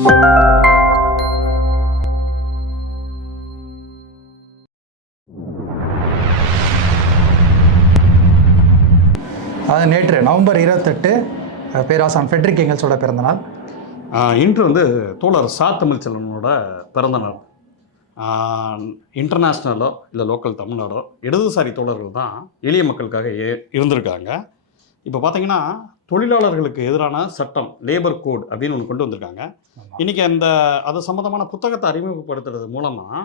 அதாவது நேற்று நவம்பர் இருபத்தெட்டு பேராசான் ஃபெட்ரிக் எங்கல்ஸோட பிறந்தநாள் இன்று வந்து தோழர் சா தமிழ்ச்செல்வனோட பிறந்த நாள். இன்டர்நேஷ்னலோ இல்லை லோக்கல் தமிழ்நாடோ இடதுசாரி தோழர்கள் தான் எளிய மக்களுக்காக ஏ இருந்திருக்காங்க. இப்போ பார்த்தீங்கன்னா தொழிலாளர்களுக்கு எதிரான சட்டம் லேபர் கோட் அப்படின்னு ஒன்று கொண்டு வந்திருக்காங்க. இன்றைக்கி அந்த அது சம்மந்தமான புத்தகத்தை அறிமுகப்படுத்துறது மூலமாக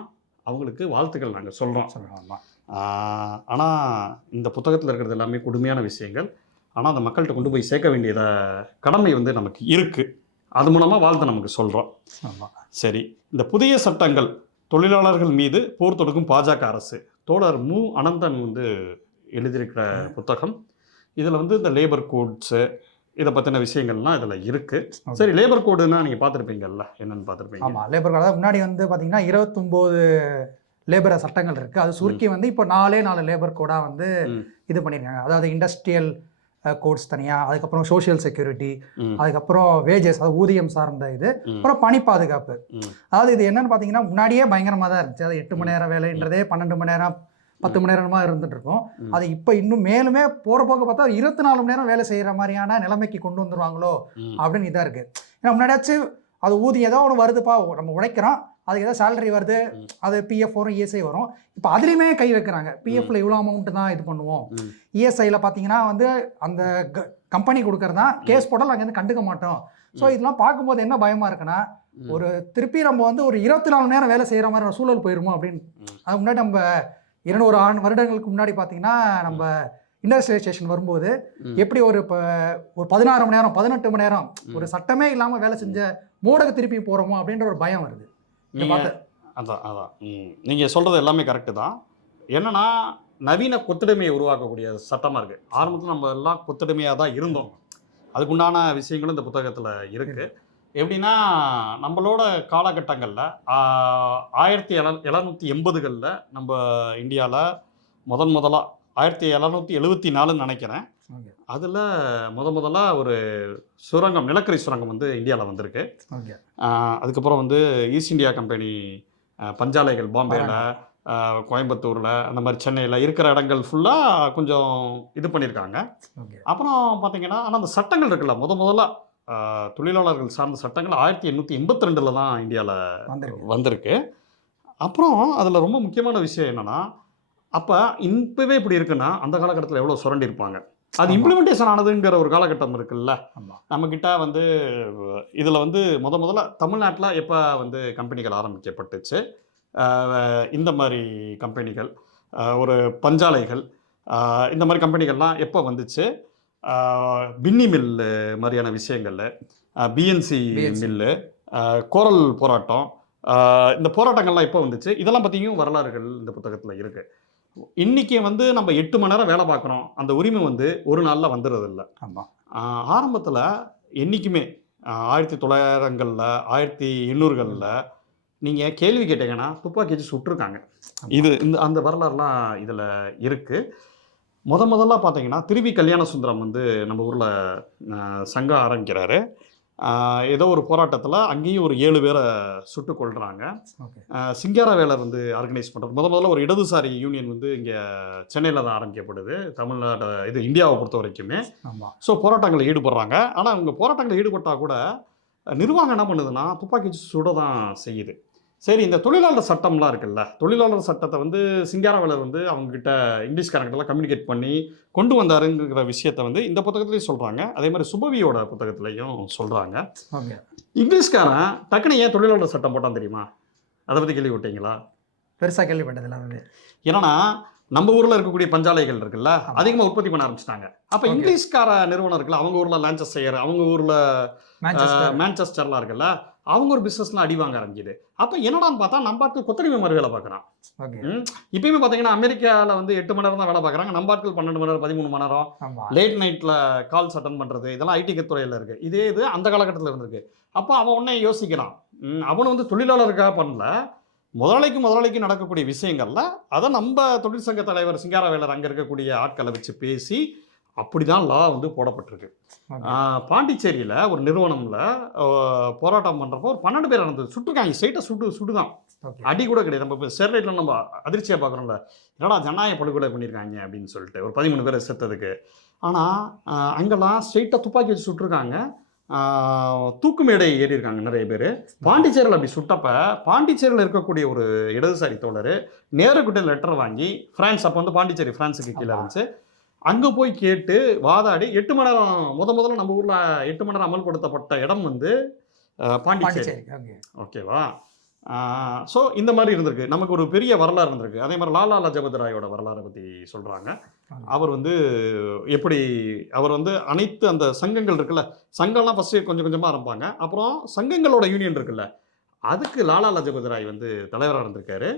அவங்களுக்கு வாழ்த்துக்கள் நாங்கள் சொல்கிறோம் ஆனால் இந்த புத்தகத்தில் இருக்கிறது எல்லாமே கொடுமையான விஷயங்கள். ஆனால் அந்த மக்கள்கிட்ட கொண்டு போய் சேர்க்க வேண்டியத கடமை வந்து நமக்கு இருக்குது அது மூலமாக வாழ்த்து நமக்கு சொல்கிறோம் சரி இந்த புதிய சட்டங்கள் தொழிலாளர்கள் மீது போர் தொடுக்கும் பாஜக அரசு. தோழர் மு. அனந்தன் வந்து எழுதியிருக்கிற புத்தகம். இதில் வந்து இந்த லேபர் கோட்ஸு இதை பற்றின விஷயங்கள்லாம் இதில் இருக்குது சரி லேபர் கோடுன்னா நீங்கள் பார்த்துருப்பீங்கல்ல என்னென்னு பார்த்துருப்பீங்க? ஆமாம் லேபர் கோட் முன்னாடி வந்து பார்த்தீங்கன்னா இருபத்தொம்போது லேபர் சட்டங்கள் இருக்குது அது சுருக்கி வந்து இப்போ நாலே நாலு லேபர் கோடாக வந்து. இது பண்ணியிருக்காங்க. அதாவது இண்டஸ்ட்ரியல் கோட்ஸ் தனியாக அதுக்கப்புறம் சோஷியல் செக்யூரிட்டி அதுக்கப்புறம் வேஜஸ் அதாவது ஊதியம் சார்ந்த இது. அப்புறம் பணி பாதுகாப்பு. அதாவது இது என்னன்னு பார்த்தீங்கன்னா முன்னாடியே பயங்கரமாக தான் இருந்துச்சு. அது எட்டு மணி நேரம் வேலைன்றதே பன்னெண்டு மணி நேரம் பத்து மணி நேரமா இருந்துட்டு இருக்கும். அது இப்போ இன்னும் மேலுமே போகிற போக பார்த்தா இருபத்தி நாலு மணி நேரம் வேலை செய்கிற மாதிரியான நிலைமைக்கு கொண்டு வந்துருவாங்களோ அப்படின்னு இதாக இருக்குது ஏன்னா முன்னாடியாச்சும் அது ஊதியம் ஏதோ ஒன்று வருதுப்பா நம்ம உழைக்கிறோம். அதுக்கு ஏதோ சேலரி வருது. அது பிஎஃப் வரும் இஎஸ்ஐ வரும். இப்போ அதுலேயுமே கை வைக்கிறாங்க. பிஎஃப்ல இவ்வளோ அமௌண்ட் தான் இது பண்ணுவோம். இஎஸ்ஐயில் பார்த்தீங்கன்னா வந்து அந்த கம்பெனி கொடுக்கறது தான் கேஸ் போட்டால் நாங்கள் வந்து கண்டுக்க மாட்டோம். ஸோ. இதெல்லாம் பார்க்கும்போது என்ன பயமாக இருக்குன்னா. ஒரு திருப்பி நம்ம வந்து ஒரு இருபத்தி நாலு நேரம் வேலை செய்கிற மாதிரி சூழல் போயிருமோ அப்படின்னு. அது முன்னாடி நம்ம இருநூறு ஆண்டு வருடங்களுக்கு முன்னாடி பார்த்தீங்கன்னா நம்ம இண்டஸ்ட்ரியலைசேஷன் வரும்போது. எப்படி ஒரு இப்போ ஒரு பதினாறு மணி நேரம் பதினெட்டு மணி நேரம் ஒரு சட்டமே இல்லாமல் வேலை செஞ்ச மூடக திருப்பி போகிறோமோ அப்படின்ற ஒரு பயம் வருது. அதான் அதான். நீங்கள் சொல்கிறது எல்லாமே கரெக்டு தான். என்னன்னா நவீன கொத்தடிமையை உருவாக்கக்கூடிய சட்டமாக இருக்குது ஆரம்பத்தில் நம்ம எல்லாம் கொத்தடிமையாக தான் இருந்தோம். அதுக்குண்டான விஷயங்களும் இந்த புத்தகத்தில் இருக்குது எப்படின்னா நம்மளோட காலகட்டங்களில் ஆயிரத்தி எழ எழுநூற்றி எண்பதுகளில் நம்ம இந்தியாவில் முதன் முதலாக ஆயிரத்தி எழுநூற்றி எழுபத்தி நாலுன்னு நினைக்கிறேன் அதில் முத முதல்ல ஒரு சுரங்கம் நிலக்கரி சுரங்கம் வந்து இந்தியாவில் வந்திருக்கு. அதுக்கப்புறம் வந்து ஈஸ்ட் இந்தியா கம்பெனி பஞ்சாலைகள் பாம்பேல ஆஹ் கோயம்புத்தூரில் அந்த மாதிரி சென்னையில் இருக்கிற இடங்கள் ஃபுல்லாக கொஞ்சம் இது பண்ணியிருக்காங்க அப்புறம் பார்த்தீங்கன்னா ஆனால் அந்த சட்டங்கள் இருக்குல்ல முத முதல்ல ஆஹ் தொழிலாளர்கள் சார்ந்த சட்டங்கள் ஆயிரத்தி எண்ணூற்றி எண்பத்தி ரெண்டில் தான் இந்தியாவில் வந்திருக்கு. அப்புறம் அதில் ரொம்ப முக்கியமான விஷயம் என்னென்னா அப்போ இப்போவே இப்படி இருக்குன்னா அந்த காலகட்டத்தில் எவ்வளோ சுரண்டி இருப்பாங்க அது. இம்ப்ளிமெண்டேஷன் ஆனதுங்கிற ஒரு காலகட்டம் இருக்குல்ல. நம்மக்கிட்ட வந்து இதில் வந்து முத முதல்ல தமிழ்நாட்டில் எப்போ வந்து கம்பெனிகள் ஆரம்பிக்கப்பட்டுச்சு? இந்த மாதிரி கம்பெனிகள் ஒரு பஞ்சாலைகள் இந்த மாதிரி கம்பெனிகள்லாம் எப்போ வந்துச்சு? பின்னி மில்லு மாதிரியான விஷயங்கள்ல பிஎன்சி. மில்லு கோரல் போராட்டம் இந்த போராட்டங்கள்லாம் எப்போ வந்துச்சு. இதெல்லாம் பற்றியும் வரலாறுகள் இந்த புத்தகத்தில் இருக்குது இன்றைக்கி வந்து நம்ம எட்டு மணி நேரம் வேலை பார்க்குறோம். அந்த உரிமை வந்து ஒரு நாளில் வந்துடுறது இல்ல ஆமாம் ஆரம்பத்தில் என்றைக்குமே ஆயிரத்தி தொள்ளாயிரங்களில் ஆயிரத்தி எண்ணூறுகளில் நீங்கள் கேள்வி கேட்டீங்கன்னா துப்பாக்கி வச்சு சுட்டிருக்காங்க. இது இந்த அந்த வரலாறுலாம் இதில் இருக்குது முத முதல்ல பார்த்தீங்கன்னா திருவி கல்யாண சுந்தரம் வந்து நம்ம ஊரில் சங்கம் ஆரம்பிக்கிறாரு. ஏதோ ஒரு போராட்டத்தில் அங்கேயும் ஒரு ஏழு பேரை சுட்டு கொள்றாங்க ஓகே. ஆஹ் சிங்காரவேலர் வந்து ஆர்கனைஸ் பண்ணுறது முத முதல்ல ஒரு இடதுசாரி யூனியன் வந்து இங்கே சென்னையில் தான் ஆரம்பிக்கப்படுது. தமிழ்நாடு இது இந்தியாவை பொறுத்த வரைக்குமே. ஆமாம் ஸோ போராட்டங்களில் ஈடுபடுறாங்க. ஆனால் அவங்க போராட்டங்களில் ஈடுபட்டால் கூட நிர்வாகம் என்ன பண்ணுதுன்னா துப்பாக்கி சுட தான் செய்யுது. சரி இந்த தொழிலாளர் சட்டம்லாம் இருக்குல்ல. தொழிலாளர் சட்டத்தை வந்து சிங்காரவேலர் வந்து அவங்ககிட்ட இங்கிலீஷ்காரங்கிட்டலாம் கம்யூனிகேட் பண்ணி கொண்டு வந்தாருங்கிற விஷயத்த வந்து இந்த புத்தகத்துலையும் சொல்கிறாங்க அதே மாதிரி சுபவியோட புத்தகத்துலையும் சொல்கிறாங்க இங்கிலீஷ்காரன் டக்குனு ஏன் தொழிலாளர் சட்டம் போட்டான் தெரியுமா? அதை பற்றி கேள்விப்பட்டீங்களா? பெருசாக கேள்விப்பட்டதில்ல அது ஏன்னா நம்ம ஊர்ல இருக்கக்கூடிய பஞ்சாலைகள் இருக்குல்ல அதிகமா உற்பத்தி பண்ண ஆரம்பிச்சிட்டாங்க. அப்ப. இங்கிலீஷ்கார நிறுவனம் இருக்குல்ல அவங்க ஊர்ல லான்செஸ்டர் அவங்க ஊர்ல மேன்செஸ்டர் மேன்செஸ்டர்லாம் இருக்குல்ல அவங்க ஒரு பிசினஸ்லாம் அடி வாங்க ஆரம்பிக்குது. அப்ப என்னடான்னு பார்த்தா நம்ம ஆட்கள் கொத்தடிமை மாதிரி வேலை பார்க்குறான். ஓகே. இப்பயுமே பார்த்தீங்கன்னா அமெரிக்காவில் வந்து எட்டு மணி நேரம் தான் வேலை பார்க்குறாங்க. நம்ம ஆட்கள் பன்னெண்டு மணி நேரம் பதிமூணு மணி நேரம் லேட் நைட்டில் கால்ஸ் அட்டன் பண்ணுறது இதெல்லாம் ஐடி துறையில் இருக்குது இதே இது அந்த காலகட்டத்தில் இருந்திருக்கு. அப்போ அவன் உடனே யோசிக்கிறான். அவன் வந்து தொழிலாளருக்காக பண்ணல. முதலாளிக்கு முதலாளிக்கு நடக்கக்கூடிய விஷயங்கள்ல அதை நம்ம தொழிற்சங்க தலைவர் சிங்காரவேலர் அங்கே இருக்கக்கூடிய ஆட்களை வச்சு பேசி அப்படிதான் லா வந்து போடப்பட்டிருக்கு. பாண்டிச்சேரியில் ஒரு நிறுவனம்ல போராட்டம் பண்ணுறப்போ ஒரு பன்னெண்டு பேர் நடந்தது. சுட்டுருக்காங்க. ஸ்ட்ரைட்டாக சுட்டு சுடுதான். அடி கூட கிடையாது. நம்ம இப்போ ஸ்டெர்லைட்டில் நம்ம அதிர்ச்சியாக பார்க்குறோம்ல. என்னடா ஜனநாயக படுகொலை பண்ணியிருக்காங்க அப்படின்னு சொல்லிட்டு ஒரு பதிமூணு பேர் செத்ததுக்கு. ஆனால் அங்கெல்லாம் ஸ்ட்ரைட்டாக துப்பாக்கி வச்சு சுட்டிருக்காங்க. தூக்கு மேடை ஏறி இருக்காங்க நிறைய பேர். பாண்டிச்சேரியில் அப்படி சுட்டப்ப பாண்டிச்சேரியில் இருக்கக்கூடிய ஒரு இடதுசாரி தோழர் நேருக்கிட்ட லெட்டர் வாங்கி பிரான்ஸ் அப்போ வந்து பாண்டிச்சேரி பிரான்ஸுக்கு கீழே. இருந்துச்சு. அங்கே போய் கேட்டு வாதாடி எட்டு மணி நேரம் முத முதல்ல நம்ம ஊரில் எட்டு மணி நேரம் அமல்படுத்தப்பட்ட இடம் வந்து பாண்டிச்சேரி. பாண்டிச்சேரி ஓகே. ஓகேவா? ஸோ இந்த மாதிரி இருந்திருக்கு. நமக்கு ஒரு பெரிய வரலாறு இருந்திருக்கு. அதே மாதிரி லாலா லஜபதி ராயோட வரலாறை பற்றி சொல்கிறாங்க அவர் வந்து எப்படி அவர் வந்து அனைத்து அந்த சங்கங்கள் இருக்குல்ல சங்கம்லாம் ஃபஸ்ட்டு கொஞ்சம் கொஞ்சமாக ஆரம்பிப்பாங்க. அப்புறம் சங்கங்களோட யூனியன் இருக்குல்ல அதுக்கு லாலா லஜபதி ராய் வந்து தலைவராக இருந்திருக்காரு.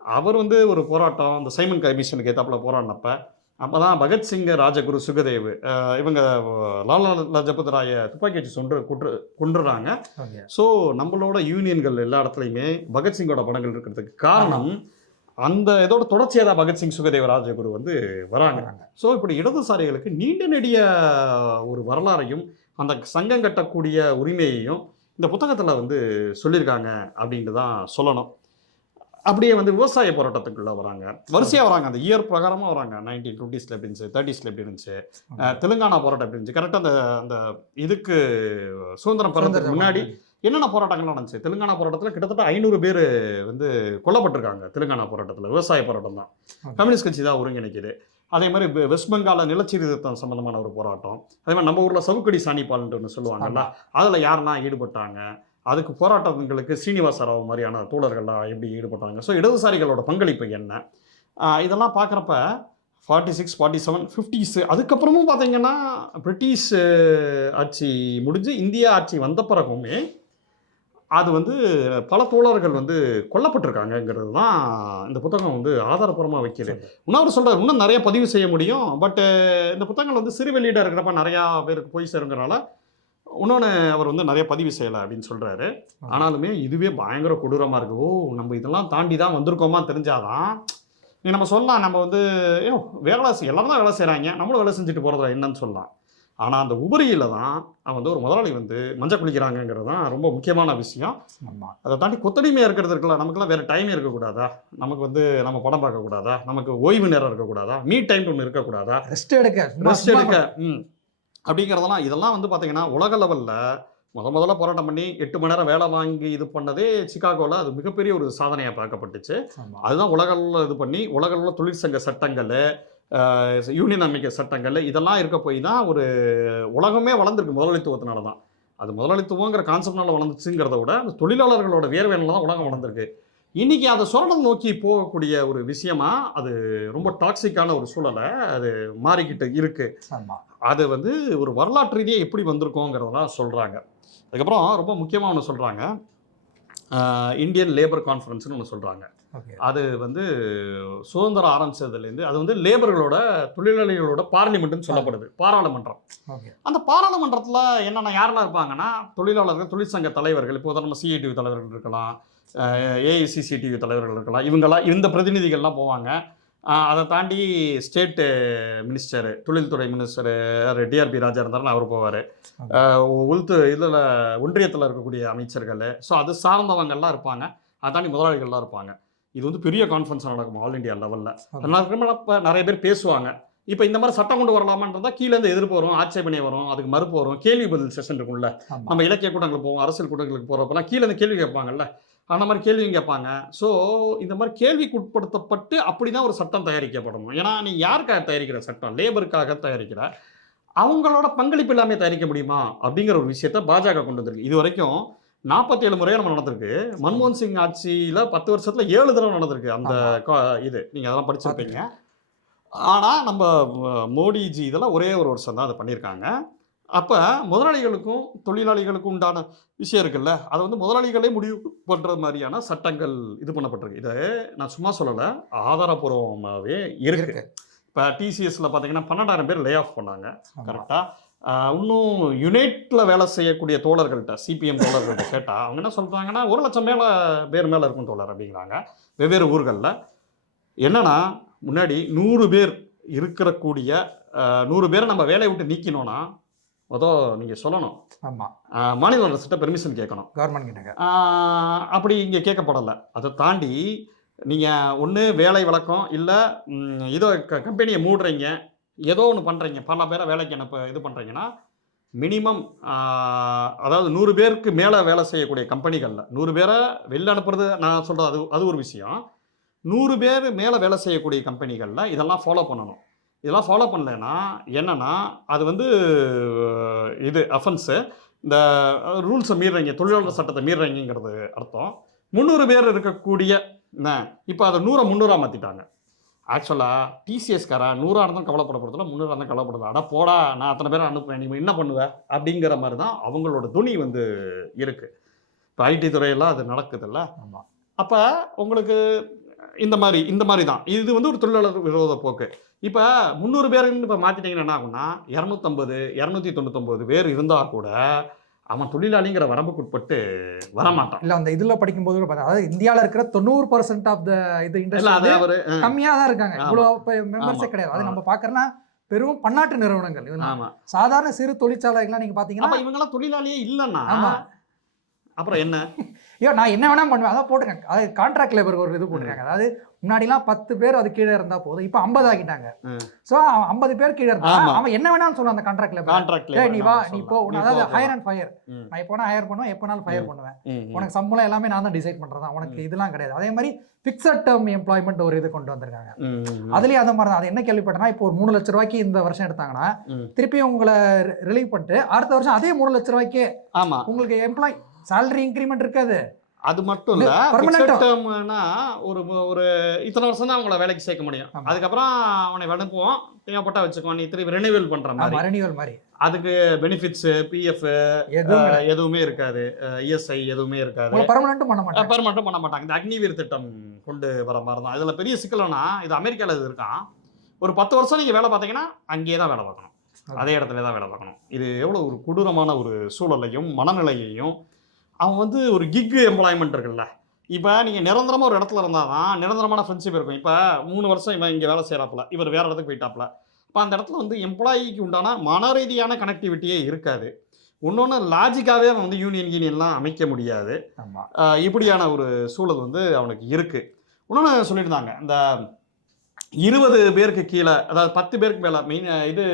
அவர் வந்து ஒரு போராட்டம் அந்த சைமன் கமிஷனுக்கு ஏத்தாப்புல போராடினப்ப அப்போ தான் பகத்சிங் ராஜகுரு சுகதேவ் இவங்க லாலா லஜபதி ராயை துப்பாக்கி வச்சு சொன்று குற்று கொண்டுறாங்க ஸோ நம்மளோட யூனியன்கள் எல்லா இடத்துலையுமே பகத்சிங்கோட படங்கள் இருக்கிறதுக்கு காரணம் அந்த இதோட தொடர்ச்சியாக தான் பகத்சிங் சுகதேவ ராஜகுரு வந்து வராங்க. ஸோ இப்படி இடதுசாரிகளுக்கு நீண்ட நெடிய ஒரு வரலாறையும் அந்த சங்கம் கட்டக்கூடிய உரிமையையும் இந்த புத்தகத்தில் வந்து சொல்லியிருக்காங்க அப்படின்ட்டு தான் சொல்லணும். அப்படியே வந்து விவசாய போராட்டத்துக்குள்ள வராங்க. வரிசையாக வராங்க. அந்த இயர் பிரகாரமாக வராங்க. நைன்டீன் டுவெண்ட்டிஸில் எப்படி இருந்துச்சு தேர்ட்டிஸில் எப்படி இருந்துச்சு தெலுங்கானா போராட்டம் எப்படி இருந்துச்சு? கரெக்டாக அந்த அந்த இதுக்கு சுதந்திரம் பெறதுக்கு முன்னாடி என்னென்ன போராட்டங்கள் நடந்துச்சு? தெலுங்கானா போராட்டத்தில் கிட்டத்தட்ட ஐநூறு பேர் வந்து கொல்லப்பட்டிருக்காங்க தெலுங்கானா போராட்டத்தில். விவசாய போராட்டம் தான். கம்யூனிஸ்ட் கட்சி தான் ஒருங்கிணைக்குது. அதே மாதிரி வெஸ்ட் பெங்கால நிலச்சீர்திருத்தம் சம்பந்தமான ஒரு போராட்டம். அதே மாதிரி நம்ம ஊரில் சவுக்கடி சாணிப்பால்ன்ட்டு ஒன்று சொல்லுவாங்கல்ல அதில் யாரெல்லாம் ஈடுபட்டாங்க? அதுக்கு போராட்டங்களுக்கு ஸ்ரீனிவாச ராவ் மாதிரியான தோழர்கள்லாம் எப்படி ஈடுபட்டாங்க? ஸோ இடதுசாரிகளோட பங்களிப்பு என்ன? இதெல்லாம் பார்க்குறப்ப forty six forty seven fifties அதுக்கப்புறமும் பார்த்தீங்கன்னா பிரிட்டிஷ் ஆட்சி முடிஞ்சு இந்தியா ஆட்சி வந்த பிறகுமே அது வந்து பல தோழர்கள் வந்து கொல்லப்பட்டிருக்காங்கங்கிறது தான் இந்த புத்தகம் வந்து ஆதாரப்பூர்வமாக வைக்கிது இன்னொரு சொல்கிறார் இன்னும் நிறைய பதிவு செய்ய முடியும் பட்டு இந்த புத்தகங்கள் வந்து சிறு வெளியீடாக இருக்கிறப்ப நிறையா பேருக்கு போய் சேருங்கிறனால இன்னொன்று அவர் வந்து நிறைய பதிவு செய்யலை அப்படின்னு சொல்கிறாரு ஆனாலுமே இதுவே பயங்கர கொடூரமாக இருக்கு. ஓ நம்ம இதெல்லாம் தாண்டி தான் வந்திருக்கோமா தெரிஞ்சாதான். நீ நம்ம சொல்லலாம் நம்ம வந்து ஏ வேலை எல்லாரும் தான் வேலை செய்கிறாங்க நம்மளும் வேலை செஞ்சுட்டு போகிறதுல என்னன்னு சொல்லலாம். ஆனால் அந்த உபரியில் தான் அவன் வந்து ஒரு முதலாளி வந்து மஞ்சள் குளிக்கிறாங்கங்கிறது தான் ரொம்ப முக்கியமான விஷயம். ஆமா. அதை தாண்டி கொத்தடிமையாக இருக்கிறது இருக்குல்ல நமக்குலாம் வேறு டைமே இருக்கக்கூடாதா? நமக்கு வந்து நம்ம படம் பார்க்கக்கூடாதா? நமக்கு ஓய்வு நேரம் இருக்கக்கூடாதா? மீ டைம் ஒன்று இருக்கக்கூடாதா? ரெஸ்ட் எடுக்க ரெஸ்ட் எடுக்க ம். அப்படிங்கிறதெல்லாம் இதெல்லாம் வந்து பார்த்தீங்கன்னா உலக லெவலில் முத முதல்ல போராட்டம் பண்ணி எட்டு மணி நேரம் வேலை வாங்கி இது பண்ணதே சிகாகோவில் அது மிகப்பெரிய ஒரு சாதனையாக பார்க்கப்பட்டுச்சு. அதுதான் உலக அளவுல இது பண்ணி உலக அளவுல தொழிற்சங்க சட்டங்கள் யூனியன் அமைக்க சட்டங்கள் இதெல்லாம் இருக்க போய் தான் ஒரு உலகமே வளர்ந்துருக்கு முதலாளித்துவத்தினால தான். அது முதலாளித்துவங்கிற கான்செப்ட்னால வளர்ந்துச்சுங்கிறத விட அந்த தொழிலாளர்களோட வேர்வையினால தான் உலகம் வளர்ந்துருக்கு. இன்னைக்கு அதை சுரணம் நோக்கி போகக்கூடிய ஒரு விஷயமா அது ரொம்ப டாக்ஸிக்கான ஒரு சூழலை அது மாறிக்கிட்டு இருக்கு. ஆமா. அது வந்து ஒரு வரலாற்று ரீதியாக எப்படி வந்திருக்கோங்கிறதெல்லாம் சொல்கிறாங்க அதுக்கப்புறம் ரொம்ப முக்கியமாக ஒன்று சொல்கிறாங்க இந்தியன் லேபர் கான்ஃபரன்ஸ்னு ஒன்று சொல்கிறாங்க அது வந்து சுதந்திரம் ஆரம்பிச்சதுலேருந்து அது வந்து லேபர்களோட தொழிலாளிகளோட பார்லிமெண்ட்னு சொல்லப்படுது. பாராளுமன்றம். அந்த பாராளுமன்றத்தில் என்னென்ன யாரெல்லாம் இருப்பாங்கன்னா தொழிலாளர்கள் தொழிற்சங்க தலைவர்கள் இப்போ நம்ம சிஐடிவி தலைவர்கள் இருக்கலாம் ஏஐசிசிடிவி தலைவர்கள் இருக்கலாம் இவங்கெல்லாம் இந்த பிரதிநிதிகள்லாம் போவாங்க. அதை தாண்டி ஸ்டேட்டு மினிஸ்டர் தொழில்துறை minister T R B Raja இருந்தாலும் அவர் போவார். உள்து இதில் ஒன்றியத்தில் இருக்கக்கூடிய அமைச்சர்கள். ஸோ அது சார்ந்தவங்கெல்லாம் இருப்பாங்க. அதை தாண்டி முதலாளிகள்லாம் இருப்பாங்க. இது வந்து பெரிய கான்ஃபரன்ஸ் நடக்கும் ஆல் இந்தியா லெவலில். அதனால இப்போ நிறைய பேர் பேசுவாங்க. இப்போ இந்த மாதிரி சட்டம் கொண்டு வரலாமான்றதா கீழே இருந்து எதிர்ப்பு வரும் ஆட்சேபனை வரும் அதுக்கு மறுப்பு வரும். கேள்வி பதில் செஷன் இருக்கும்ல. நம்ம இலக்கிய கூட்டங்களுக்கு போவோம் அரசியல் கூட்டங்களுக்கு போகிறப்பெல்லாம் கீழே இருந்து கேள்வி கேட்பாங்கல்ல. அந்த மாதிரி கேள்வியும் கேட்பாங்க. ஸோ இந்த மாதிரி கேள்விக்கு உட்படுத்தப்பட்டு அப்படி தான் ஒரு சட்டம் தயாரிக்கப்படணும். ஏன்னா நீ யாருக்காக தயாரிக்கிற சட்டம்? லேபருக்காக தயாரிக்கிற? அவங்களோட பங்களிப்பு இல்லாமல் தயாரிக்க முடியுமா? அப்படிங்கிற ஒரு விஷயத்த பாஜக கொண்டு வந்திருக்கு. இது வரைக்கும் நாற்பத்தி ஏழு முறையாக நம்ம நடந்திருக்கு. மன்மோகன் சிங் ஆட்சியில் பத்து வருஷத்துல ஏழு தடவை நடந்திருக்கு அந்த இது. நீங்கள் அதெல்லாம் படிச்சிருப்பீங்க. ஆனால் நம்ம மோடிஜி இதெல்லாம் ஒரே ஒரு வருஷம் தான் அதை பண்ணியிருக்காங்க. அப்போ முதலாளிகளுக்கும் தொழிலாளிகளுக்கும் உண்டான விஷயம் இருக்குல்ல? அதை வந்து முதலாளிகளே முடிவு பண்ணுற மாதிரியான சட்டங்கள் இது பண்ணப்பட்டிருக்கு. இதை நான் சும்மா சொல்லலை ஆதாரபூர்வமாகவே இருக்கு. இப்போ டிசிஎஸ்ல பார்த்தீங்கன்னா பன்னெண்டாயிரம் பேர் லே ஆஃப் பண்ணாங்க. கரெக்டாக இன்னும் யுனைட்ல வேலை செய்யக்கூடிய தோழர்கள்ட்ட சிபிஎம் தோழர்கள்ட்ட கேட்டால் அவங்க என்ன சொல்கிறாங்கன்னா ஒரு லட்சம் மேலே பேர் மேலே இருக்கும் தோழர் அப்படிங்கிறாங்க. வெவ்வேறு ஊர்களில். என்னன்னா முன்னாடி நூறு பேர் இருக்கக்கூடிய நூறு பேரை நம்ம வேலையை விட்டு நீக்கணும்னா மொதல் நீங்கள் சொல்லணும். ஆமா. அஹ், மாநில அரசிட்ட பெர்மிஷன் கேட்கணும். கவர்மெண்ட் கிட்ட அப்படி இங்கே கேட்கப்படலை. அதை தாண்டி நீங்கள் ஒன்று வேலை விளக்கம் இல்லை இதோ க கம்பெனியை மூடுறீங்க ஏதோ ஒன்று பண்ணுறீங்க பல பேரை வேலைக்கு அனுப்ப இது பண்ணுறீங்கன்னா மினிமம் அதாவது நூறு பேருக்கு மேலே வேலை செய்யக்கூடிய கம்பெனிகளில் நூறு பேரை வெளில அனுப்புறது நான் சொல்கிறது அது அது ஒரு விஷயம். நூறு பேர் மேலே வேலை செய்யக்கூடிய கம்பெனிகளில் இதெல்லாம் ஃபாலோ பண்ணணும். இதெல்லாம் ஃபாலோ பண்ணலைன்னா என்னன்னா அது வந்து இது அஃபென்ஸு இந்த ரூல்ஸை மீறுறீங்க தொழிலாளர் சட்டத்தை மீறுறீங்கிறது அர்த்தம். முந்நூறு பேர் இருக்கக்கூடிய என்ன இப்போ அதை நூறை முந்நூறா மாற்றிட்டாங்க ஆக்சுவலாக டிசிஎஸ்காரன் நூறாக இருந்தாலும் கவலைப்பட போகிறதுல முந்நூறாக இருந்தாலும் கவலைப்படுது அட போடா நான் அத்தனை பேரை அனுப்புவேன் நீ என்ன பண்ணுவ? அப்படிங்கிற மாதிரி தான் அவங்களோட துணி வந்து இருக்குது இப்போ ஐடி துறையெல்லாம் அது நடக்குதுல்ல ஆமா. அப்போ உங்களுக்கு இந்த மாதிரி இந்த மாதிரி தான். இது வந்து ஒரு தொழிலாளர் விரோத போக்கு. இப்போ முந்நூறு பேருன்னு இப்போ மாற்றிட்டீங்கன்னா என்ன ஆகும்னா இரநூத்தம்பது இரநூத்தி தொண்ணூத்தொம்பது பேர் இருந்தால் கூட அவன் தொழிலாளிங்கிற வரம்புக்குட்பட்டு வரமாட்டான். இல்ல அந்த இதுல படிக்கும்போது கூட பார்த்தா அதாவது இந்தியால இருக்கிற தொண்ணூறு பர்சன்ட் ஆஃப் த இது இண்டஸ்ட்ரி அவர் கம்மியா தான் இருக்காங்க. ஆமா. இவ்வளவு மெம்பர்ஸே. கிடையாது. அது. நம்ம பாக்குறோம்னா பெரும் பன்னாட்டு நிறுவனங்கள். ஆமாம் சாதாரண சிறு தொழிற்சாலைகள்லாம் நீங்க பாத்தீங்கன்னா அப்போ இவங்கெல்லாம் தொழிலாளியே இல்லைன்னா. அப்புறம் என்ன? ஐயோ நான் என்ன வேணா பண்ணுவேன். அதான் போட்டிருக்கேன். அதாவது கான்ட்ராக்ட் லேபர் ஒரு இது போட்டிருக்காங்க. அதாவது முன்னாடிலாம் பத்து பேர் அது கீழே இருந்தா போதும். இப்போ ஐம்பது ஆக்கிட்டாங்க ம். ஸோ ஐம்பது பேர் கீழே இருந்தா ஆமா. அவன் என்ன வேணாலும் சொல்லுவான் அந்த கான்ட்ராக்ட் லேபர் நீ வா நீ போ. அதாவது ஹையர் அண்ட் ஃபயர் நான் எப்போனா ஹையர் பண்ணுவேன் எப்போனாலும் ஃபயர். பண்ணுவேன். உனக்கு சம்பளம் எல்லாமே நான் தான் டிசைட் பண்றதா உனக்கு இதெல்லாம் கிடையாது. அதே மாதிரி ஃபிக்ஸட் டேர்ம் எம்ப்ளாய்மெண்ட் ஒரு இது கொண்டு வந்திருக்காங்க. அதுலயே அந்த மாதிரி தான். அது என்ன கேள்விப்பட்டேன்னா இப்போ ஒரு மூணு லட்ச ரூபாய்க்கு இந்த வருஷம் எடுத்தாங்கன்னா. திருப்பி உங்களை ரிலீவ் பண்ணிட்டு அடுத்த வருஷம் அதே மூணு லட்ச ரூபாய்க்கு உங்களுக்கு எம்ப்ளாய் salary இன்க்ரிமெண்ட் இருக்காது. அது மட்டும் இல்ல termனா ஒரு ஒரு இத்தனை வருஷம் தான் அவங்கள வேலைக்கு சேர்க்க முடியும். அதுக்கப்புறம் அவனை அனுப்புவோம் தேவைப்பட்டா வச்சுக்கோ நீ திருப்பி ரெனிவல் பண்ற மாதிரி. ஆமா ரெனியூவல் மாதிரி. அதுக்கு பெனிஃபிட்ஸ் பிஎஃப் எதுவும் இருக்காது. இஎஸ்ஐ எதுவுமே இருக்காது. பர்மனண்ட்டும் பண்ண மாட்டாங்க. பெர்மனண்ட்டும் பண்ண மாட்டாங்க. இந்த அக்னிவீர் திட்டம் கொண்டு வர மாதிரி தான். இதுல பெரிய சிக்கலனா இது அமெரிக்கால இது இருக்கான் ஒரு பத்து வருஷம் நீங்க வேலை பார்த்தீங்கன்னா அங்கேயே தான் வேலை பார்க்கணும். அதே இடத்துல தான் வேலை பார்க்கணும். இது எவ்வளோ ஒரு கொடூரமான ஒரு சூழலையும் மனநிலையையும் அவன் வந்து ஒரு கிக் எம்ப்ளாய்மெண்ட் இருக்குல்ல. இப்போ நீங்கள் நிரந்தரமாக ஒரு இடத்துல இருந்தால் தான் நிரந்தரமான ஃப்ரெண்ட்ஷிப் இருக்கும். இப்போ மூணு வருஷம் இவன் இங்கே வேலை செய்கிறாப்புல இவர் வேறு இடத்துக்கு போயிட்டாப்புல. இப்போ அந்த இடத்துல வந்து எம்ப்ளாயிக்கு உண்டான மன ரீதியான கனெக்டிவிட்டியே இருக்காது. இன்னொன்று லாஜிக்காகவே அவன் வந்து யூனியன் யூனியன்லாம் அமைக்க முடியாது. இப்படியான ஒரு சூழல் வந்து அவனுக்கு இருக்குது இன்னொன்று சொல்லியிருந்தாங்க. இந்த இருபது பேருக்கு கீழே அதாவது பத்து பேருக்கு மேலே மீன் இது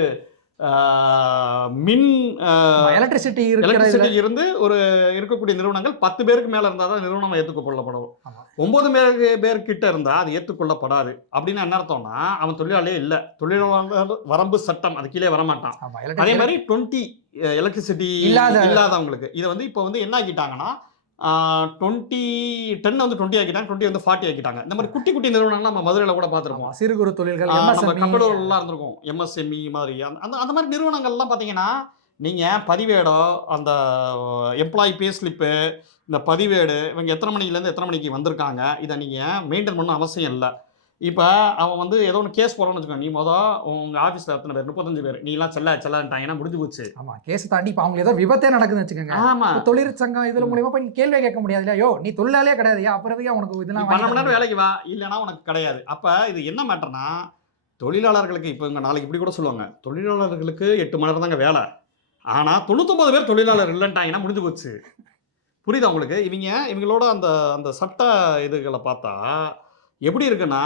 மின் எலக்ட்ரிசிட்டி இருந்து ஒரு இருக்கக்கூடிய நிறுவனங்கள் பத்து பேருக்கு மேலே இருந்தால் தான் நிறுவனம் ஏற்றுக்கொள்ளப்படும். ஒன்பது பேருக்கு பேர்கிட்ட இருந்தால் அது ஏற்றுக்கொள்ளப்படாது. அப்படின்னு என்ன அர்த்தம்னா அவன் தொழிலாளியே இல்லை. தொழிலாளர் வரம்பு சட்டம் அது கீழே வரமாட்டான். அதே மாதிரி டுவெண்ட்டி எலக்ட்ரிசிட்டி இல்லாத- இல்லாதவங்களுக்கு. இதை வந்து இப்போ வந்து என்ன ஆக்கிட்டாங்கன்னா டுவெண்ட்டி டென் வந்து டுவெண்ட்டி ஆக்கிட்டாங்க டுவெண்ட்டி வந்து ஃபார்ட்டி ஆக்கிட்டாங்க. இந்த மாதிரி குட்டி குட்டி நிறுவனங்கள் நம்ம மதுரையில் கூட பார்த்துருப்போம். ஆமா, சிறு குறு தொழில்கள் நம்ம MSME, கம்ப்யூட்டர்லாம் இருந்திருக்கும். எம்எஸ்எம்இ மாதிரி அந்த அந்த அந்த மாதிரி நிறுவனங்கள்லாம் பார்த்தீங்கன்னா நீங்கள் பதிவேடோ அந்த எம்ப்ளாயி பே ஸ்லிப்பு இந்த பதிவேடு இவங்க எத்தனை மணிலேருந்து எத்தனை மணிக்கு வந்திருக்காங்க இதை நீங்கள் மெயின்டைன் பண்ண அவசியம் இல்லை. இப்போ அவன் வந்து ஏதோ ஒன்று கேஸ் போடுறான்னு வச்சுக்கோ நீ மொதல் உங்கள் ஆஃபீஸில் எத்தனை பேர்? முப்பத்தஞ்சு பேர். நீலாம் செல்ல செல்லான்ட்டாங்கன்னா முடிஞ்சு போச்சு. ஆமா கேஸ் தாண்டி இப்போ அவங்க ஏதோ விபத்தே நடக்குதுன்னு வச்சுக்கோங்க. ஆமா. இப்ப தொழிற்சங்கம் இதுல மூலியமா போய் நீ கேள்வியே கேட்க முடியாது இல்லையா? யோ நீ தொழிலாளியே கிடையாது. அப்புறம் உனக்கு இதெல்லாம் பன்னெண்டு மணி நேரம் வேலைக்கு வா. இல்லைன்னா உனக்கு கிடையாது. அப்போ இது என்ன மேட்டர்னா தொழிலாளர்களுக்கு இப்போ இங்கே நாளைக்கு இப்படி கூட சொல்லுவாங்க. தொழிலாளர்களுக்கு எட்டு மணி நேரம் தாங்க வேலை. ஆனால் தொண்ணூத்தொம்பது பேர் தொழிலாளர் இல்லைன்ட்டாங்கன்னா முடிஞ்சு போச்சு? புரியுதா உங்களுக்கு? இவங்க இவங்களோட அந்த அந்த சட்ட இதுகளை பார்த்தா எப்படி இருக்குன்னா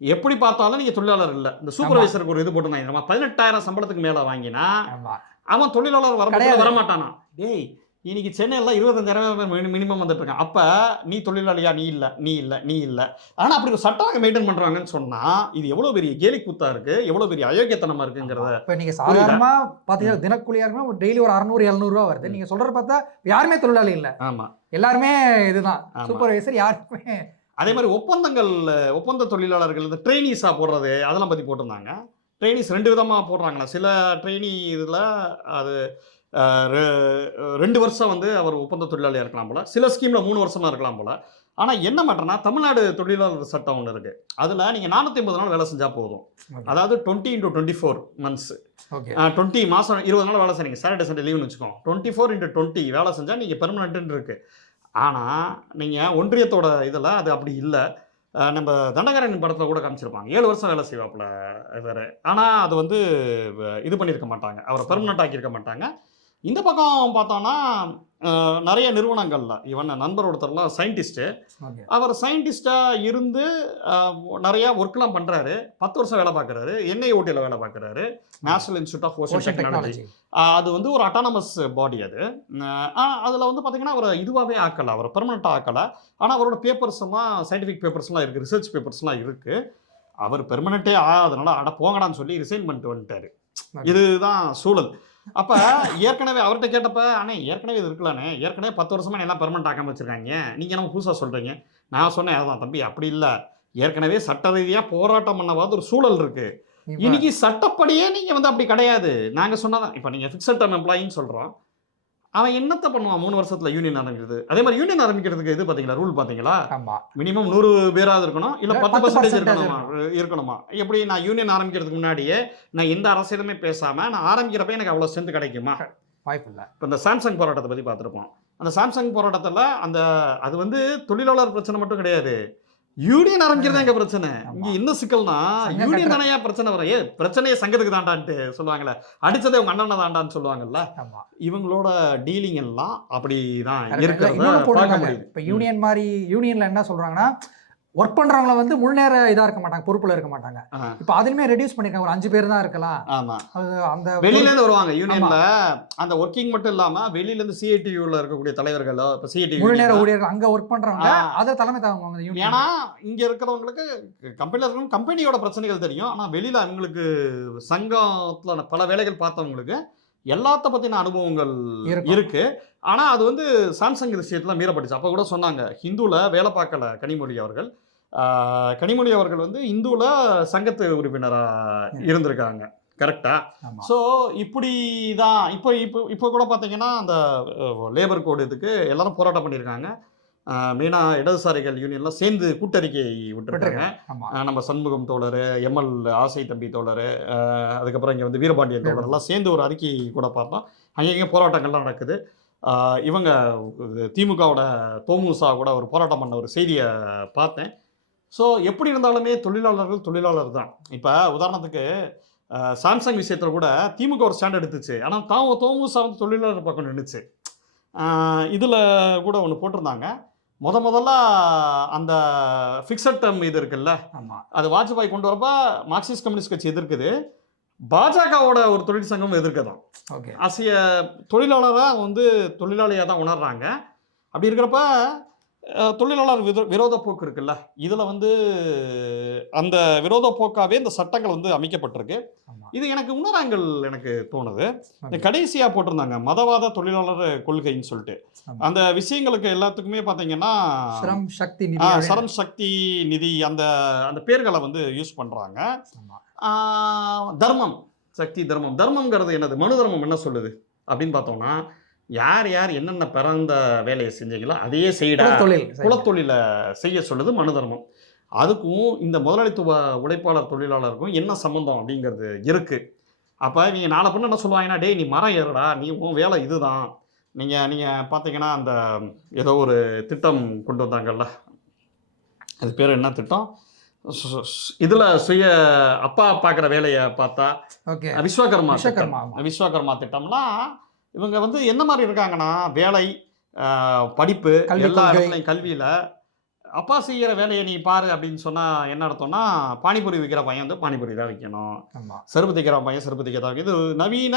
எப்படி பார்த்தாலும் நீங்கள் தொழிலாளர் இல்லை. இந்த சூப்பர்வைசருக்கு ஒரு இது போட்டிருந்தாங்க தெரியுமா? பதினெட்டாயிரம் சம்பளத்துக்கு மேலே வாங்கினா ஆமா. அவன் தொழிலாளர் வர. வரமாட்டானா? டேய் இன்னைக்கு சென்னையில் இருபத்தஞ்சாயிரம் மினிமம் வந்துட்டு இருக்கான் அப்போ நீ தொழிலாளியா? நீ இல்லை. நீ இல்லை. நீ இல்லை. ஆனால் அப்படி ஒரு சட்டம் மெயின்டைன் பண்ணுறாங்கன்னு சொன்னால் இது எவ்வளோ பெரிய கேலி கூத்தா இருக்கு? எவ்வளோ பெரிய அயோக்கியத்தனமா இருக்குங்கிறத இப்ப நீங்க சாதாரணமா பாத்தீங்கன்னா தினக்கூலியா இருக்குன்னா ஒரு டெய்லி ஒரு அறுநூறு எழுநூறு ரூபா வருது நீங்க சொல்றத பார்த்தா யாருமே தொழிலாளி இல்ல. ஆமாம் எல்லாருமே இதுதான். சூப்பர்வைசர் யாருக்குமே அதே மாதிரி ஒப்பந்தங்கள் ஒப்பந்த தொழிலாளர்கள் இந்த ட்ரெயினிஸாக போடுறது அதெல்லாம் பற்றி போட்டிருந்தாங்க. ட்ரெயினிஸ் ரெண்டு விதமாக போடுறாங்களா சில ட்ரெயினி இதில் அது ரெண்டு வருஷம் வந்து அவர் ஒப்பந்த தொழிலாளியாக இருக்கலாம் போல் சில ஸ்கீமில் மூணு வருஷமாக இருக்கலாம் போல். ஆனால் என்ன மாட்டேன்னா தமிழ்நாடு தொழிலாளர் சட்டம் ஒன்று இருக்குது அதில் நீங்கள் நானூற்றி ஐம்பது நாள் வேலை செஞ்சால் போதும். அதாவது twenty into twenty four months okay. Twenty மாதம் இருபது நாள் வேலை செய்றீங்க. சாட்டர்டே சண்டே லீவ்னு வச்சுக்கோங்க. டுவெண்ட்டி ஃபோர் இன்ட்டு டுவெண்ட்டி வேலை செஞ்சால் நீங்கள் பெர்மனண்ட்டுன்னு இருக்குது ஆனால் நீங்கள் ஒன்றியத்தோட இதில் அது அப்படி இல்லை. நம்ம தண்டகாரன் படத்தில் கூட காமிச்சிருப்பாங்க. ஏழு வருஷம் வேலை செய்வாப்புல வேறு ஆனால் அது வந்து இது பண்ணியிருக்க மாட்டாங்க. அவரை பெர்மனெண்ட் ஆக்கியிருக்க மாட்டாங்க. இந்த பக்கம் பார்த்தோன்னா நிறைய நிறுவனங்கள்ல இவன் நண்பர் ஒருத்தர்லாம் சயின்டிஸ்ட்டு அவர் சயின்டிஸ்டாக இருந்து நிறைய ஒர்க்லாம் பண்ணுறாரு பத்து வருஷம் வேலை பார்க்குறாரு. என்ஐ ஓட்டியில் வேலை பார்க்குறாரு. National institute of ocean technology அது வந்து ஒரு அட்டானமஸ் பாடி அது. அதில் வந்து பார்த்தீங்கன்னா அவரை இதுவாகவே ஆக்கலை. அவர் பெர்மனெண்ட்டாக ஆக்கலை. ஆனால் அவரோட பேப்பர்ஸ் எல்லாம் சயின்டிஃபிக் பேப்பர்ஸ்லாம் இருக்குது ரிசர்ச் பேப்பர்ஸ்லாம் இருக்குது அவர் பெர்மனெண்ட்டே ஆகாதனால அட போங்கடான்னு சொல்லி ரிசைன் பண்ணிட்டு வந்துட்டாரு. இதுதான் சூழல். அப்போ ஏற்கனவே அவர்கிட்ட கேட்டப்ப அண்ணே ஏற்கனவே இது இருக்கலானே ஏற்கனவே பத்து வருஷமா எல்லாம் பெர்மனெண்ட் ஆக்காம வச்சிருக்காங்க. நீங்கள் என்ன புதுசாக சொல்கிறீங்க நான் சொன்னேன் அதான் தம்பி அப்படி இல்லை. ஏற்கனவே சட்ட ரீதியாக போராட்டம் பண்ணவாது ஒரு சூழல் இருக்குது இப்ப இன்னைக்கு சட்டப்படியே நீங்க வந்து அப்படி கிடையாது. நாங்க சொன்னதான் இப்போ நீங்க ஃபிக்ஸட் டர்ம் எம்ப்ளாயின்னு சொல்றோம். அவன் என்னத்த பண்ணுவான் மூணு வருஷத்துல யூனியன் ஆரம்பிக்கிறது? அதே மாதிரி யூனியன் ஆரம்பிக்கிறதுக்கு இது பாத்தீங்களா? ரூல் பாத்தீங்களா? மினிமம் நூறு பேராது இருக்கணும் இல்ல பத்து 10% பர்சன்டேஜ் இருக்கணுமா? இருக்கணுமா. எப்படி நான் யூனியன் ஆரம்பிக்கிறதுக்கு முன்னாடியே நான் எந்த அரசியலுமே பேசாம நான் ஆரம்பிக்கிறப்ப எனக்கு அவ்வளவு ஸ்ட்ரென்த் கிடைக்குமா? வாய்ப்பு இல்ல. இப்போ இந்த சாம்சங் போராட்டத்தை பற்றி பார்த்துருப்போம். அந்த சாம்சங் போராட்டத்தில் அந்த அது வந்து தொழிலாளர் பிரச்சனை மட்டும் கிடையாது. யூனியன் ஆரம்பிக்கிறது எங்க பிரச்சனை. இங்க என்ன சிக்கல்னா யூனியன் தானே பிரச்சனை வர ஏ பிரச்சனையே சங்கத்துக்கு தாண்டான்ட்டு சொல்லுவாங்கல்ல அடிச்சதே உங்க அண்ணனை தாண்டான்னு சொல்லுவாங்கல்ல. இவங்களோட டீலிங் எல்லாம் அப்படிதான் முடியுது. இப்ப யூனியன் மாதிரி யூனியன்ல என்ன சொல்றாங்கன்னா ஒர்க் பண்றவங்கள வந்து முழு நேர இதா இருக்க மாட்டாங்க பொறுப்புல இருக்க மாட்டாங்க. இப்ப அதுலயுமே ரெடியூஸ் பண்ணிருக்காங்க ஒரு அஞ்சு பேர் தான் இருக்கலாம். ஆமா. அந்த வெளியில இருந்து வருவாங்க யூனியன்ல அந்த ஒர்க்கிங் மட்டும் இல்லாம வெளியில இருந்து சிஐடியூல இருக்கக்கூடிய தலைவர்கள் இப்ப முழு நேர சிஐடி ஊழியர்கள் அங்க ஒர்க் பண்றவங்க. அதை தலைமை யூனியன் ஏன்னா இங்க இருக்கிறவங்களுக்கு கம்பெனில இருக்கிறவங்க கம்பெனியோட பிரச்சனைகள் தெரியும். ஆனா வெளியில அவங்களுக்கு சங்கத்துல பல வேலைகள் பார்த்தவங்களுக்கு எல்லாத்த பத்தின அனுபவங்கள். இருக்கு. ஆனா அது வந்து சாம்சங் விஷயத்துல மீறப்பட்டுச்சு. அப்ப கூட சொன்னாங்க ஹிந்துல வேலை பார்க்கல கனிமொழி அவர்கள். கனிமொழி அவர்கள் வந்து இந்துல சங்கத்து உறுப்பினரா இருந்திருக்காங்க. கரெக்டா? ஆமா. ஸோ இப்படி தான். இப்போ இப்போ இப்போ கூட பார்த்தீங்கன்னா அந்த லேபர் கோடு இதுக்கு எல்லாரும் போராட்டம் பண்ணியிருக்காங்க மெயினாக இடதுசாரிகள் யூனியன்லாம் சேர்ந்து கூட்டறிக்கை விட்டுருக்காங்க. நம்ம சண்முகம் தோழர் எம்எல் ஆசை தம்பி தோழர் அதுக்கப்புறம் இங்கே வந்து வீரபாண்டியன் தோழர் எல்லாம் சேர்ந்து ஒரு அறிக்கை கூட பார்த்தோம். அங்கங்கே போராட்டங்கள்லாம் நடக்குது. இவங்க திமுகவோட தோமுசா கூட ஒரு போராட்டம் பண்ண ஒரு செய்தியை பார்த்தேன். ஸோ எப்படி இருந்தாலுமே தொழிலாளர்கள் தொழிலாளர் தான். இப்போ உதாரணத்துக்கு சாம்சங் விஷயத்தில் கூட திமுக ஒரு ஸ்டாண்ட் எடுத்துச்சு. ஆனால் தாம தோமுசா வந்து தொழிலாளர் பக்கம் நின்றுச்சு இதில் கூட ஒன்று போட்டிருந்தாங்க. முத முதல்ல அந்த ஃபிக்ஸட் டேர்ம் இது இருக்குல்ல ஆமா. அது வாஜ்பாய் கொண்டு வரப்ப மார்க்சிஸ்ட் கம்யூனிஸ்ட் கட்சி எதிர்க்குது. பாஜகவோட ஒரு தொழிற்சங்கம் எதிர்க்கதான். ஓகே. ஆசிய தொழிலாளராக வந்து தொழிலாளியாக தான் உணர்றாங்க. அப்படி இருக்கிறப்ப தொழிலாளர் விரோ விரோத போக்கு இருக்குல்ல? இதில் வந்து அந்த விரோத போக்காவே இந்த சட்டங்கள் வந்து அமைக்கப்பட்டிருக்கு. இது எனக்கு உணராங்கள் எனக்கு தோணுது. இந்த. கடைசியாக போட்டிருந்தாங்க மதவாத தொழிலாளர் கொள்கைன்னு சொல்லிட்டு. அந்த விஷயங்களுக்கு எல்லாத்துக்குமே பார்த்தீங்கன்னா ஸ்ரம் சக்தி. சரண் சக்தி நிதி அந்த அந்த பேர்களை வந்து யூஸ் பண்ணுறாங்க தர்மம் சக்தி தர்மம். தர்மம்ங்கிறது என்னது? மனு தர்மம் என்ன சொல்லுது? அப்படின்னு பார்த்தோம்னா யார் யார் என்னென்ன பிறந்த வேலையை செஞ்சீங்களோ அதையே செய்யடா குலத்தொழில் குலத்தொழிலை செய்ய சொல்லுது மனு தர்மம். அதுக்கும் இந்த முதலாளித்துவ உழைப்பாளர் தொழிலாளருக்கும் என்ன சம்மந்தம் அப்படிங்கிறது இருக்கு. அப்போ இவங்க நாளை பண்ண என்ன சொல்லுவாங்கன்னா டேய் நீ மரம் ஏறுடா நீ உன் வேலை இதுதான். நீங்கள் நீங்கள் பார்த்தீங்கன்னா அந்த ஏதோ ஒரு திட்டம் கொண்டு வந்தாங்கல்ல. அது பேர் என்ன திட்டம்? இதில் சுய அப்பா பார்க்குற வேலையை பார்த்தா ஓகே. விஸ்வகர்மா. விஸ்வகர்மா. விஸ்வகர்மா திட்டம்லாம் இவங்க வந்து என்ன மாதிரி இருக்காங்கன்னா வேலை படிப்பு எல்லா. இடத்துலையும் கல்வியில அப்பா செய்யற வேலையை நீ பாரு அப்படின்னு சொன்னா என்ன அர்த்தம்னா பானிபூரி விற்கிற பையன் வந்து பானிபூரி தான் விற்கணும் செருப்பு தைக்கிற பையன் செருப்பு தைக்க தான். இது நவீன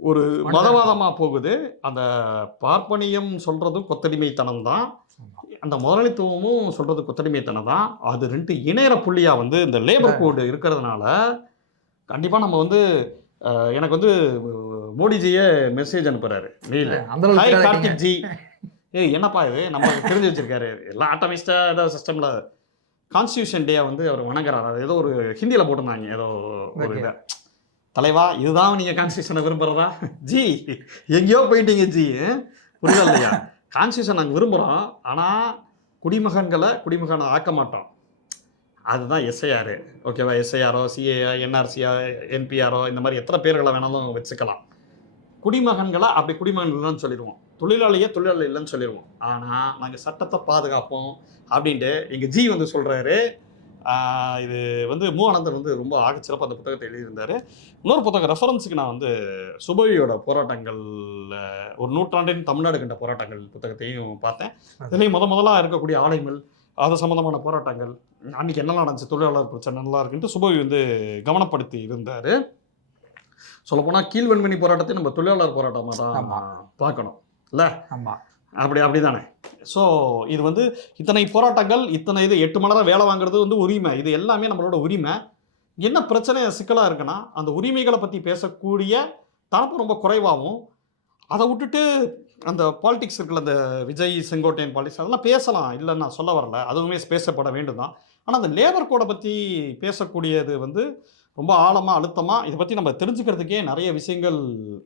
ஒரு மனிதன். மதவாதமா போகுது அந்த பார்ப்பனியம் சொல்றதும் கொத்தடிமைத்தனம் தான். அந்த முதலாளித்துவமும் சொல்றது கொத்தடிமைத்தனம் தான் அது ரெண்டு இணையற புள்ளியா வந்து இந்த லேபர் கோடு இருக்கிறதுனால கண்டிப்பா நம்ம வந்து எனக்கு வந்து மோடிஜியே மெசேஜ் அனுப்புறாரு தெரியாதீங்க. கார்த்திக் ஜி ஏய் என்னப்பா இது? நம்ம தெரிஞ்சு வச்சிருக்காரு. எல்லாம் ஆட்டோமேஸ்டா ஏதோ சிஸ்டம்ல கான்ஸ்டியூஷன் டே வந்து அவர் வணங்குறாரு. அது ஏதோ ஒரு ஹிந்தியில போட்டிருந்தாங்க ஏதோ ஒரு. இதை. தலைவா இதுதான் நீங்க கான்ஸ்டியூஷனை விரும்புறதா? ஜி எங்கேயோ போயிட்டீங்க ஜி. புரியுதா இல்லையா? கான்ஸ்டியூஷன் நாங்கள் விரும்புகிறோம் ஆனால் குடிமகன்களை குடிமகனை ஆக்க மாட்டோம். அதுதான் எஸ்ஐஆர் ஓகேவா? எஸ்ஐஆரோ சிஏஆ என்ஆர்சிஆ என்பிஆரோ இந்த மாதிரி எத்தனை பேர்களை வேணாலும் வச்சுக்கலாம். குடிமகன்களை? அப்படி குடிமகன்கள்னு சொல்லிடுவோம். தொழிலாளியே தொழிலாளி இல்லைன்னு சொல்லிடுவோம். ஆனால் நாங்கள் சட்டத்தை பாதுகாப்போம் அப்படின்ட்டு எங்கள் ஜி வந்து சொல்கிறாரு இது வந்து மு ஆனந்தன் வந்து ரொம்ப ஆகச்சிறப்பாக அந்த புத்தகத்தை எழுதியிருந்தார். இன்னொரு புத்தகம் ரெஃபரன்ஸுக்கு நான் வந்து சுபவியோட போராட்டங்கள் ஒரு நூற்றாண்டின் தமிழ்நாடு கண்ட போராட்டங்கள் புத்தகத்தையும் பார்த்தேன். இதுலேயும் முத முதலா இருக்கக்கூடிய ஆலைகள் அது சம்மந்தமான போராட்டங்கள் அன்னைக்கு என்னெல்லாம் நடந்துச்சு தொழிலாளர் பிரச்சனை நல்லா இருக்குன்ட்டு சுபவி வந்து கவனப்படுத்தி இருந்தார். சொல்லப்போனால் கீழ்வன்மணி போராட்டத்தை நம்ம தொழிலாளர் போராட்டமாக. தான் பார்க்கணும் இல்லை? ஆமா. அப்படி அப்படிதானே. ஸோ இது வந்து இத்தனை போராட்டங்கள் இத்தனை இது எட்டு மணி நேரம் வேலை வாங்குறது வந்து உரிமை. இது எல்லாமே நம்மளோட உரிமை. என்ன பிரச்சனை சிக்கலாக இருக்குன்னா அந்த உரிமைகளை பற்றி பேசக்கூடிய தரப்பு ரொம்ப குறைவாகவும் அதை விட்டுட்டு அந்த பாலிடிக்ஸ் இருக்குல்ல அந்த விஜய் செங்கோட்டையன் பாலிடிக்ஸ் அதெல்லாம் பேசலாம். இல்லைன்னு நான் சொல்ல வரல. அதுவுமே பேசப்பட வேண்டும் தான் ஆனால் அந்த லேபர் கோடை பற்றி பேசக்கூடியது வந்து ரொம்ப ஆழமாக அழுத்தமாக இதை பற்றி நம்ம தெரிஞ்சுக்கிறதுக்கே நிறைய விஷயங்கள்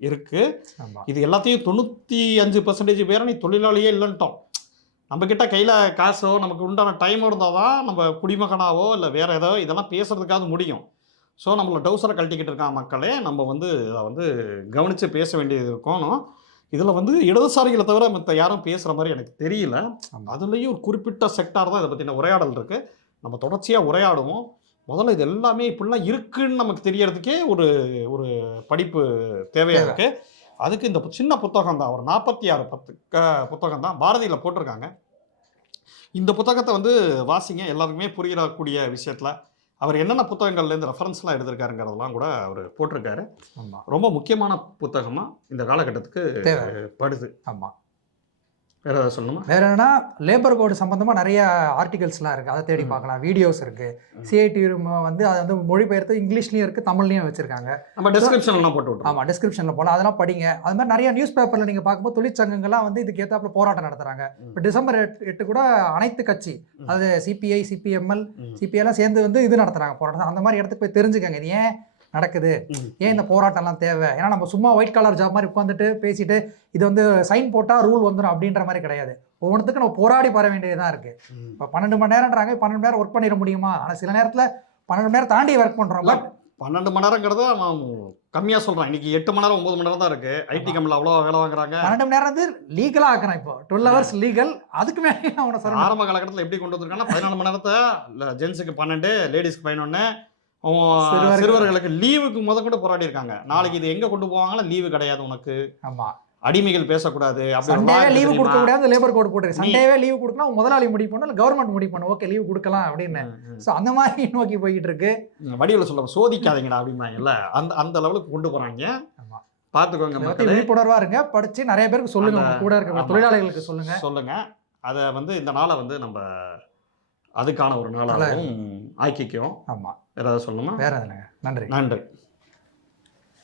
இருக்குது இது எல்லாத்தையும் தொண்ணூற்றி அஞ்சு பர்சன்டேஜ் பேரை நீ தொழிலாளியே இல்லைன்ட்டோம் நம்ம கிட்ட கையில் காசோ நமக்கு உண்டான டைம் இருந்தால் தான் நம்ம குடிமகனாவோ இல்லை வேற ஏதோ இதெல்லாம் பேசுறதுக்காவது முடியும். ஸோ நம்மளை டவுசரை கழட்டிக்கிட்டு இருக்கான் மக்களே நம்ம வந்து இதை வந்து கவனித்து பேச வேண்டியது இருக்கணும். இதில் வந்து இடதுசாரிகளை தவிர மற்ற யாரும் பேசுகிற மாதிரி எனக்கு தெரியல. அதுலேயும் ஒரு குறிப்பிட்ட செக்டார் தான் இதை பற்றின உரையாடல் இருக்குது நம்ம தொடர்ச்சியாக உரையாடுவோம். முதல்ல இது எல்லாமே இப்படிலாம் இருக்குன்னு நமக்கு தெரியறதுக்கே ஒரு ஒரு படிப்பு தேவையாக தேவை. இருக்குது அதுக்கு இந்த சின்ன புத்தகம் தான் ஒரு நாற்பத்தி ஆறு பத்து க- புத்தகம் தான் பாரதியில் போட்டிருக்காங்க. இந்த புத்தகத்தை வந்து வாசிங்க எல்லாருக்குமே புரியக்கூடிய விஷயத்தில். அவர் என்னென்ன புத்தகங்கள்லேருந்து ரெஃபரன்ஸ்லாம் எடுத்திருக்காருங்கிறதெல்லாம் கூட அவர் போட்டிருக்காரு. ரொம்ப முக்கியமான புத்தகமாக இந்த காலகட்டத்துக்கு. படுது. ஆமா. வேற ஏதாவது சொல்லணுமா? வேற என்னன்னா லேபர் கோடு சம்பந்தமா நிறைய ஆர்டிகல்ஸ்லாம் இருக்கு. அதை தேடி. பார்க்கலாம். வீடியோஸ் இருக்கு. ம். சிஐடி வந்து அதை வந்து மொழிபெயர்த்து இங்கிலீஷ்லயும் இருக்கு தமிழ்லயும் வச்சிருக்காங்க. நம்ம டிஸ்கிரிப்ஷன்லாம் போட்டு விட்ருவோம் ஆமா டிஸ்கிரிப்ஷன்ல போலாம். அதெல்லாம் படிங்க. அது மாதிரி நிறைய நியூஸ் பேப்பர்ல நீங்க பார்க்கும்போது தொழிற்சங்கங்கள்லாம் வந்து இதுக்கு ஏத்தாப்புல போராட்டம் நடத்துறாங்க. ம். இப்போ டிசம்பர் எட்டு எட்டு கூட அனைத்து கட்சி ம். அது சிபிஐ சிபிஎம்எல் ம். சிபிஐ எல்லாம் சேர்ந்து வந்து இது நடத்துறாங்க போராட்டம். அந்த மாதிரி இடத்துக்கு போய் தெரிஞ்சுக்கங்க. இது ஏன் நடக்குது. ஏன் இந்த போராட்டம்லாம் தேவை? ஏன்னா நம்ம சும்மா ஒயிட் கலர் ஜாப் மாதிரி உட்காந்துட்டு பேசிட்டு இது வந்து சைன் போட்டா ரூல் வந்துடும் அப்படின்ற மாதிரி கிடையாது. ஒவ்வொன்றுத்துக்கும் நம்ம போராடி பெற வேண்டியதா இருக்கு. ம். இப்போ பன்னெண்டு மணி நேரம்ன்றாங்க பன்னெண்டு மணி நேரம் ஒர்க் பண்ணிட முடியுமா? ஆனால் சில நேரத்துல பன்னெண்டு மணி நேரம் தாண்டி ஒர்க் பண்றோம். பட் பன்னெண்டு மணி நேரங்கிறது அவன் கம்மியாக சொல்கிறான் இன்னைக்கு எட்டு மணி நேரம் ஒன்பது மணி நேரம் தான் இருக்கு. ஐடி கம்பெனியில் அவ்வளோ வேலை வாங்குறாங்க. பன்னெண்டு மணி நேரம் வந்து லீகலா ஆக்குறான் இப்போ. டுவெல் ஹவர்ஸ் லீகல் அதுக்கு மேலே அவனை ஆரம்ப காலகட்டத்தில் எப்படி கொண்டு வந்திருக்காங்கன்னா பதினாலு மணி நேரத்தை ஜென்ஸுக்கு பன்னெண்டு லேடிஸ்க்கு பதினொன்று சிறுவர்கள். சிறுவர்களுக்கு லீவுக்கு முத கூட போராடி இருக்காங்க நாளைக்கு இது எங்க கொண்டு போவாங்கன்னா லீவு கிடையாது உனக்கு. ஆமா. அடிமைகள் பேசக்கூடாது சண்டேவே லீவு? கொடுக்க முடியாது லேபர் கோட் நீ- சண்டேவே லீவு கொடுக்கலாம் முதலாளி முடிவு பண்ணும் இல்லை கவர்மெண்ட் முடிவு பண்ணும் ஓகே லீவு கொடுக்கலாம் அப்படின்னு. ஸோ அந்த மாதிரி நோக்கி போய்கிட்டு இருக்கு. வடிவில் சொல்ல சோதிக்காதீங்கடா அப்படிம்பாங்கல்ல. அந்த அந்த லெவலுக்கு கொண்டு போறாங்க. பார்த்துக்கோங்க இதை பத்தி மக்களே. விழிப்புணர்வா இருங்க. படிச்சு நிறைய பேருக்கு சொல்லுங்க. கூட இருக்க. தொழிலாளிகளுக்கு சொல்லுங்க. சொல்லுங்க. அதை வந்து இந்த நாளை வந்து நம்ம அதுக்கான ஒரு நாளாகவும் ஆக்கிக்குவோம் ஆமா. ஏதாவது சொல்லணுமா? வேற எதுங்க நன்றி. நன்றி.